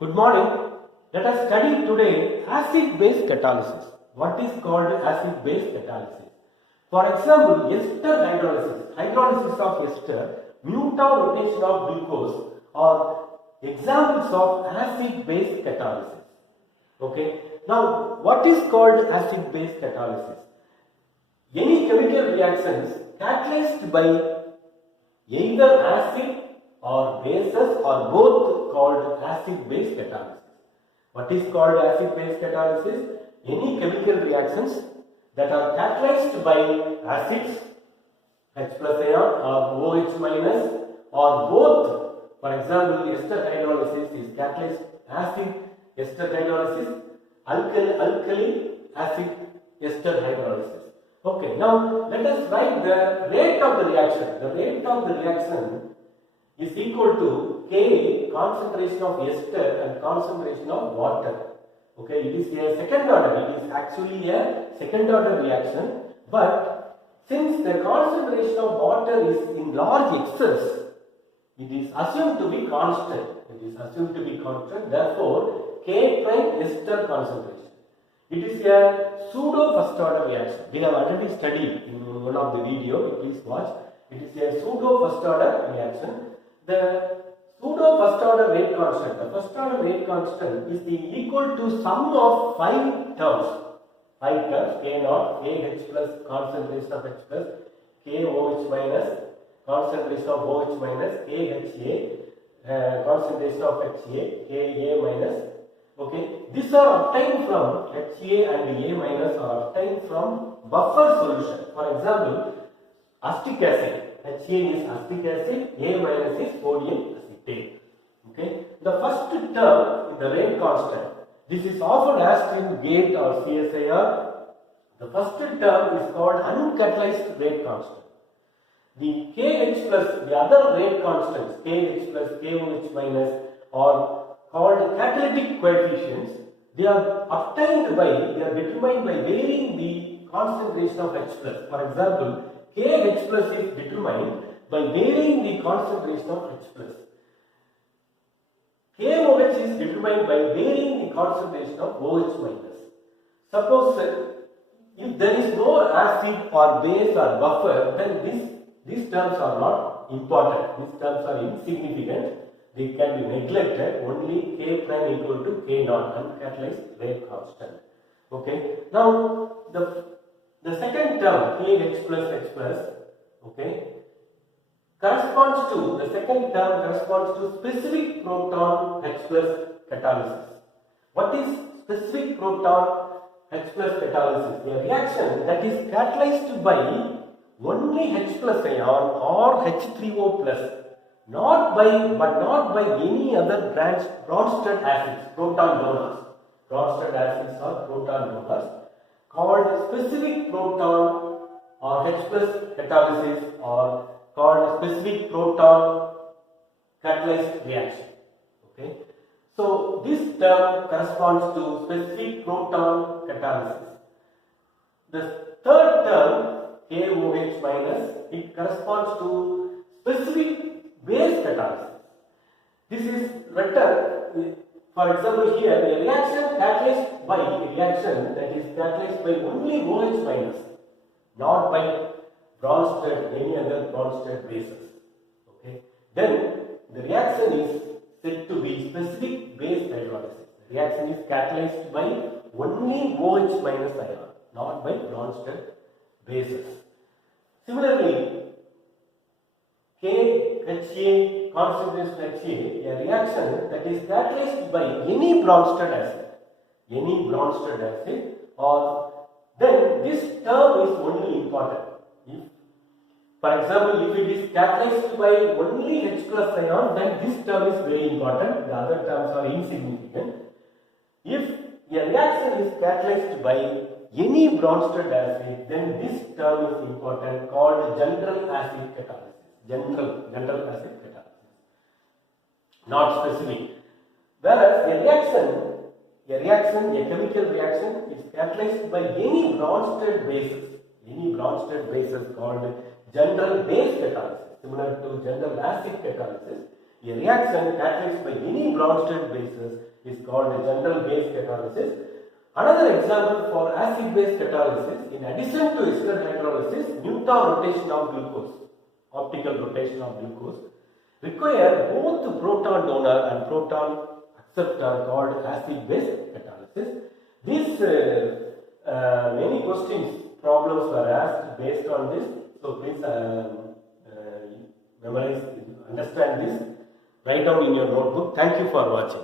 Good morning. Let us study today acid-base catalysis. What is called acid-base catalysis? For example, ester hydrolysis of ester, mutant rotation of glucose are examples of acid-base catalysis. Okay. Now, what is called acid-base catalysis? Any chemical reactions catalyzed by either acid or bases or both called acid-base catalysis. What is called acid-base catalysis? Any chemical reactions that are catalyzed by acids H plus ion or OH minus or both. For example, ester hydrolysis is catalyzed acid ester hydrolysis, alkali acid ester hydrolysis. Okay, now let us write the rate of the reaction. The rate of the reaction is equal to K concentration of ester and concentration of water. Okay, it is a second order. It is actually a second order reaction, but since the concentration of water is in large excess, it is assumed to be constant. It is assumed to be constant. Therefore, K prime ester concentration. It is a pseudo first order reaction. We have already studied in one of the video. Please watch. It is a pseudo first order reaction. The pseudo first order rate constant. The first order rate constant is equal to sum of 5 terms. 5 terms. K naught, KH plus concentration of H plus, KOH minus concentration of OH minus, KHA concentration of HA, KA minus. Okay, these are obtained from HA and A minus are obtained from buffer solution. For example, acetic acid. HA is acetic acid, A minus is sodium acetate. Okay, the first term is the rate constant. This is often asked in GATE or CSIR. The first term is called uncatalyzed rate constant. The KH plus the other rate constants, KH plus KOH minus, are called catalytic coefficients. They are determined by varying the concentration of H plus. For example, KH plus is determined by varying the concentration of H plus. KOH is determined by varying the concentration of OH minus. Suppose if there is no acid or base or buffer, then these terms are not important. These terms are insignificant. They can be neglected. Only K prime equal to K naught, uncatalyzed rate constant. Okay. Now the second term KH plus H plus, okay, corresponds to the second term corresponds to specific proton H plus catalysis. What is specific proton H plus catalysis? A reaction that is catalyzed by only H plus ion or H3O plus. Not by any other Bronsted acids, proton donors. Bronsted acids or proton donors called specific proton or H plus catalysis or called specific proton catalyzed reaction. Okay. So this term corresponds to specific proton catalysis. The third term KOH minus, it corresponds to specific base catalysis. This is written, for example, here a reaction catalyzed by only OH minus, not by any other Bronsted bases. Okay. Then the reaction is said to be specific base hydrolysis. The reaction is catalyzed by only OH minus ion, not by Bronsted bases. Similarly, KHA concentration HA, a reaction that is catalyzed by any Bronsted acid, or then this term is only important. For example, if it is catalyzed by only H plus ion, then this term is very important. The other terms are insignificant. If a reaction is catalyzed by any Bronsted acid, then this term is important, called general acid catalysis. General acid catalysis, not specific. Whereas a chemical reaction is catalyzed by any Bronsted bases called general base catalysis, similar to general acid catalysis. A reaction catalyzed by any Bronsted bases It is called a general base catalysis. Another example for acid-base catalysis, in addition to ester hydrolysis, Newton rotation of glucose, optical rotation of glucose, require both proton donor and proton acceptor called acid-base catalysis. These many questions, problems were asked based on this. So please memorize, understand this, write down in your notebook. Thank you for watching.